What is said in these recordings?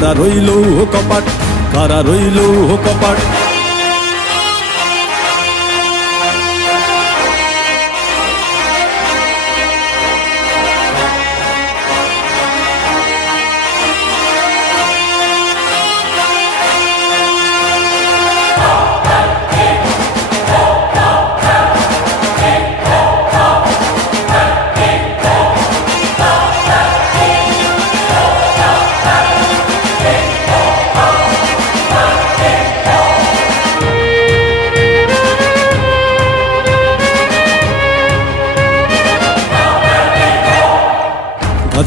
কারা রইল কপাট, কারা রইল কপাট।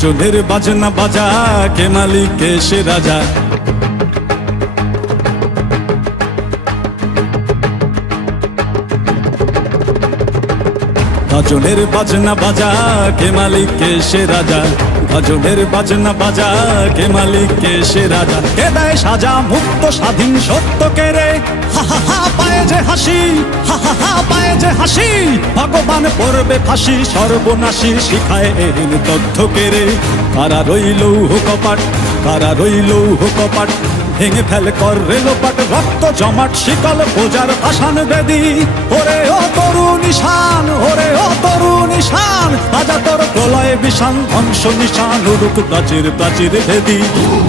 গাজনের বাজনা বাজা, কে মালিক কে সে রাজা। গাজনের বাজনা বাজা, কে মালিক কে সে রাজা। গাজনের বাজনা বাজা, কে মালিক কে সে রাজা। কে দেয় সাজা মুক্ত স্বাধীন সত্য কে রে, হা হা হা পায়ে যে হাসি, হা হা হা পায়ে যে হাসি। ভগবান পড়বে ফাঁসি সর্বনাশী, শিখায় এহেন তথ্য কে রে। কারা রইল কপাট, কারা রইল কপাট। ভেঙে ফেল কর রেলোপাট, রক্ত জমাট শিকল বোজার ভাসান বেদি। ওরে ও তরু নিশান, ওরে ও তরু নিশান। রাজা তোর প্রলয় বিষান, ধ্বংস নিশান উড়ুক প্রাচীর প্রাচীর ভেদি।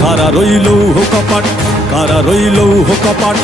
কারা রইল কপাট, কারা রইল কপাট।